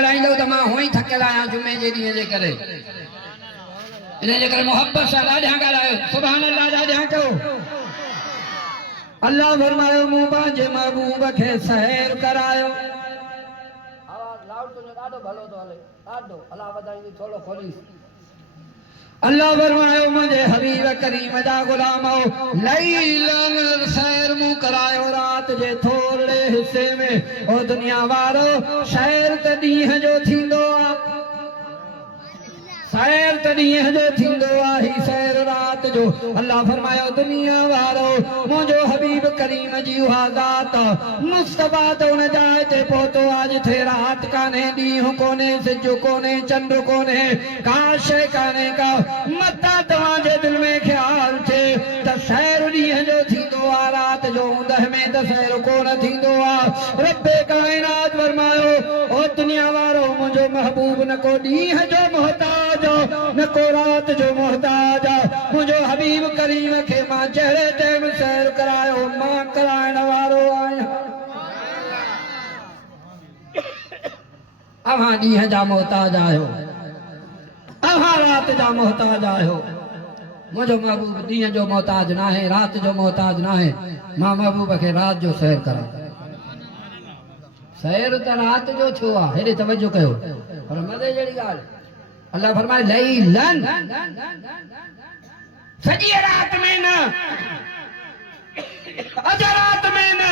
ॻाल्हाईंदो त मां हुअं ई थकियल आहियां जुमे जे ॾींहं जे करे इन जे करे मोहब्बत सां ॾाढियां ॻाल्हायो सुभान अल्लाह ॾाढियां कयो अल्लाह फरमायो मूं पंहिंजे महबूब खे सैर करायो अल्लाह फरमायो मुझे हबीब करीम जा गुलामो लैलन सैर मूं करायो रात जे थोरे हिस्से में ओ दुनिया वारो सैर त ॾींहं जो थींदो आहे सैर त ॾींहं जो थींदो आहे ही सैर रात जो अल्लाह फरमायो दुनिया वारो मुंहिंजो हबीब करीम जी उहा ज़ात मुस्तफा त उन जाइ ते पहुतो आहे जिथे रात कान्हे ॾींहुं कोन्हे सिज कोन्हे चंड कोन्हे का शइ कान्हे का मता तव्हांजे दिलि में ख़्याल थिए त सैर ॾींहं जो थींदो आहे रात जो ऊंदहि में त सैर कोन थींदो आहे रब्बे काइनात फरमायो ओ दुनिया वारो मुंहिंजो महबूब न को ॾींहं जो मोहताज न को रात जो मोहताज मुझो हबीब करीम के मां चेहरे टाइम सैर करायो मां कराइण वारो आहियां अव्हां ॾींहं जा मोहताज आहियो अव्हां रात जा मोहताज आहियो मुझो महबूब ॾींहं जो मोहताज न आहे रात जो मोहताज न आहे मां महबूब खे रात जो सैर करां सैर त रात जो थियो आहे हेॾे तवजो कयो पर मज़े जहिड़ी ॻाल्हि अल्लाह फरमाए लैलन सॼी रात में न अज रात में न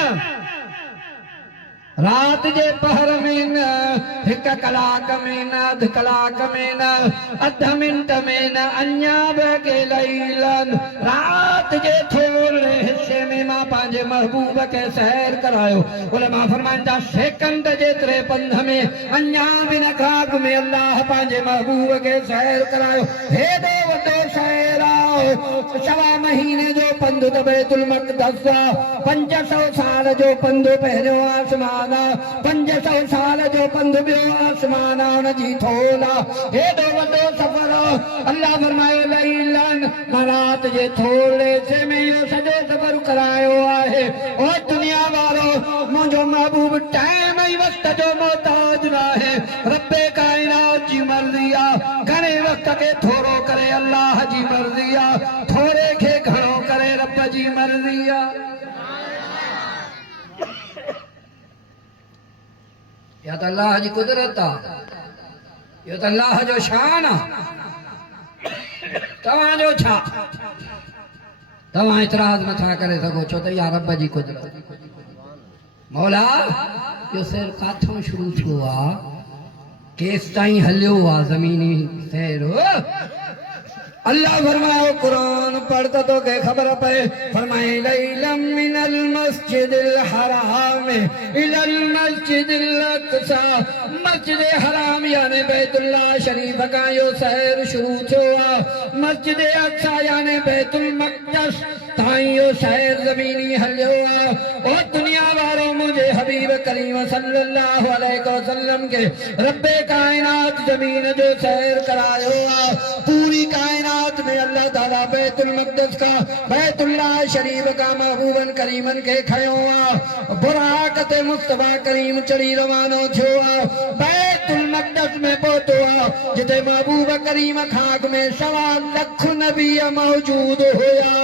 रात जे पहर में न हिक कलाक में न अध कलाक में न अध मिनट में न अञा बि लैलन रात जे थोरे हिस्से में मां पंहिंजे महबूब खे सैर करायो उलमा फरमाइनि था सेकंड जेतिरे पंध में अञा बि न ख़ाक में अल्लाह पंहिंजे महबूब खे सैर करायो हेॾो वॾो सैर आहे सवा महीने जो पंधु त बैतुल मक़दस 500 साल जो पंधु पहिरियों आसमान 500 साल जो पंधु ॿियो आसमान उन जी थोल हेॾो वॾो सफ़र अल्लाह फरमायो लैलन मां रात जे थोरे से में इहो सॼो सफ़र करायो आहे ओ दुनिया वारो मुंहिंजो महबूब टाइम ऐं वक़्त जो मोहताज न आहे रब्बे काइनात जी मर्ज़ी आहे घणे वक़्त खे थोरो करे अल्लाह जी मर्ज़ी आहे थोरे खे घणो करे रब जी मर्ज़ी आहे या तो अल्लाह जी कुदरत आहे यो तो अल्लाह जो शान आहे तव्हांजो छा तव्हां इतराज़ नथा करे सघो छो त इहा रब जी कुदरत मौला इहो सैर काथों शुरू थियो आहे केस ताईं हलियो आहे ज़मीनी सैर अल्लाह फरमायो कुरान पढ़ता तो के खबर पे फरमाए लैलम मिनल मस्जिदिल हराम इलल मस्जिदिल अक़सा मस्जिद हराम यानी बैतुल्लाह शरीफ का यो सैर शुरू थियो मस्जिद अक़सा यानी बैतुल मक़दस ताईं यो सैर ज़मीनी हलियो ओ दुनिया वारो मुझे हबीब करीम सल्लल्लाहु अलैहि वसल्लम के रब्बे कायनात ज़मीन जो सैर करायो पूरी कायनात में अल्लाह ताला बैतुल मक़दस का बैतुल्लाह शरीफ का महबूबन करीमन के खयो बुराक ते मुस्तफा करीम चढ़ी रवानो थियो बैतुल मक़दस में पहुतो जिते महबूब करीम खाक में 1.25 लाख नबी मौजूद हुआ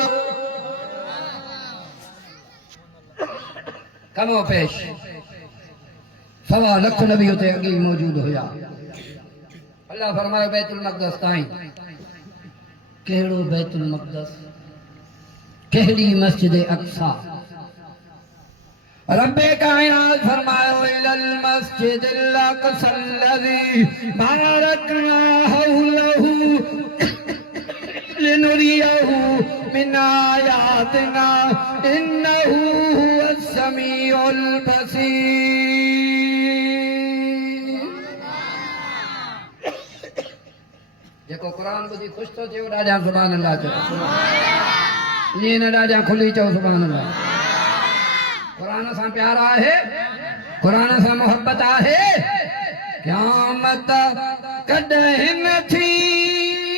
कमो पेश 1.25 लाख नबी उते अॻे मौजूद हुआ अल्लाह फरमायो बैतुल मक़दस ताईं केड़ो बैतुल मक़दस केड़ी मस्जिद अक़सा रब्बे कायनात फरमायो इलल मस्जिदिल अक़सा अल्लज़ी बारकना हौलहु लिनुरियहु मिन आयातिना इन्नहु हुवस समीउल बसीर जेको कुरान ॿुधी ख़ुशि थो थिए ॾाढा सुभान अल्लाह चओ ईअं न ॾाढा खुली चओ सुभान अल्लाह कुरान सां प्यार आहे कुरान सां मोहब्बत आहे क़यामत कॾहिं न थींदी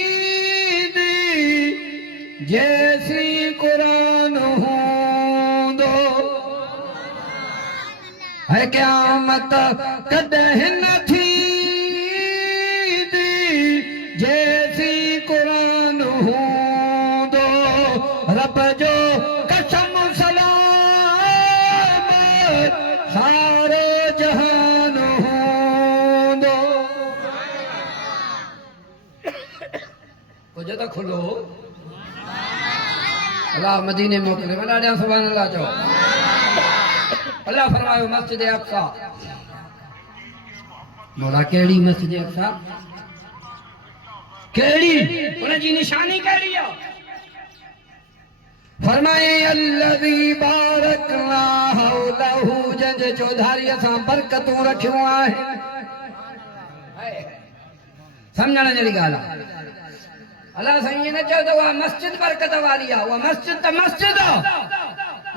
जैसी कुरान हूंदो है क़यामत कॾहिं न थींदी दरवाजो तो खुलो अल्लाह मदीने मोकिले वॾा ॾियां सुभाणे अल्लाह चओ अल्लाह फरमायो मस्जिद अक्सा मौला कहिड़ी मस्जिद अक्सा कहिड़ी उनजी निशानी कहिड़ी आहे फरमाए अल्लज़ी बारकना हौलहू जंहिंजे चौधारी असां बरकतूं रखियूं आहिनि समझण जहिड़ी ॻाल्हि आहे अल्लाह साईं ईअं न चयो त उहा मस्जिद बरकत वारी आहे उहा मस्जिद त मस्जिद आहे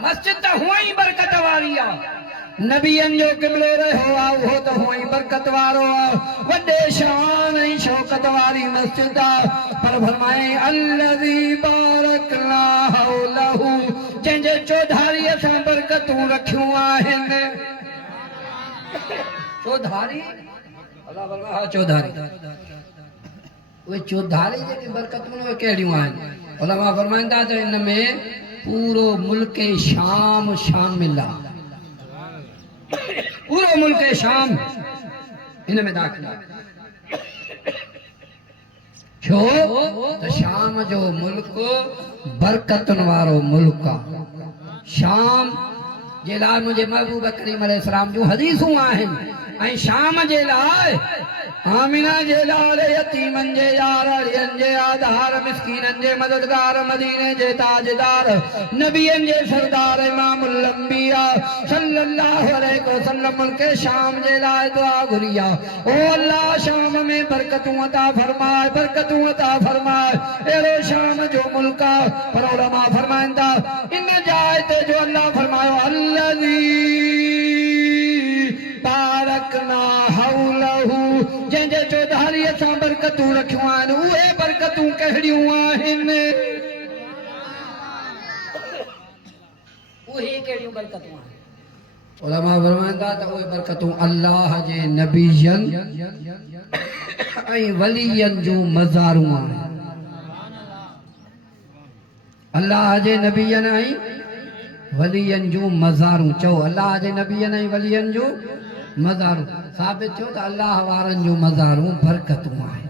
मस्जिद त हूअं ई बरकत वारी आहे नबियनि जो क़िबलो रहियो आहे उहो त हूअं ई बरकत वारो आहे वॾे शान ऐं शौक़त वारी मस्जिद आहे पर फरमाए अल्लज़ी बारकना हौलहू जंहिंजे चौधारीअ सां बरकतूं रखियूं आहिनि चौधारी अल्लाह फरमाए चौधारी उहे चौधारी जेकी बरकतूं उहे कहिड़ियूं आहिनि उलमा फरमाईंदा त इन में पूरो मुल्क शाम शामिल आहे पूरो मुल्क शाम इन में दाख़िल आहे छो त शाम जो मुल्क बरकतुनि वारो मुल्क आहे शाम जे लाइ मुंहिंजे महबूब करीम अलैहिस्सलाम जूं हदीसूं आहिनि ऐं शाम जे लाइ आमिना जे लाल यतीमन जे यार अड़ियन जे आधार मिस्कीनन जे मददगार मदीने जे ताजदार नबियन जे सरदार इमामुल अंबिया सल्लल्लाहु अलैहि वसल्लम के शाम जे लाए दुआ घुरिया ओ अल्लाह शाम में बरकतूं अता फरमाए एरो शाम जो मुल्क पर उलमा फरमाइंदा इन जाए ते जो अल्लाह फरमायो अल्लज़ी बारकना हौलहू जंहिंजे चौधारीअ सां बरकतूं रखियूं आहिनि उहे बरकतूं कहिड़ियूं आहिनि उहे कहिड़ियूं बरकतूं आहिनि उलमा फरमाईंदा त उहे बरकतूं अल्लाह जे नबीयन ऐं वलियन जूं मज़ारूं आहिनि अल्लाह जे नबीयन ऐं वलियन जूं मज़ारूं चओ अल्लाह जे नबीयन ऐं वलियन जूं मज़ारूं साबित थियो त अल्लाह वारनि जूं मज़ारूं बरकतूं आहिनि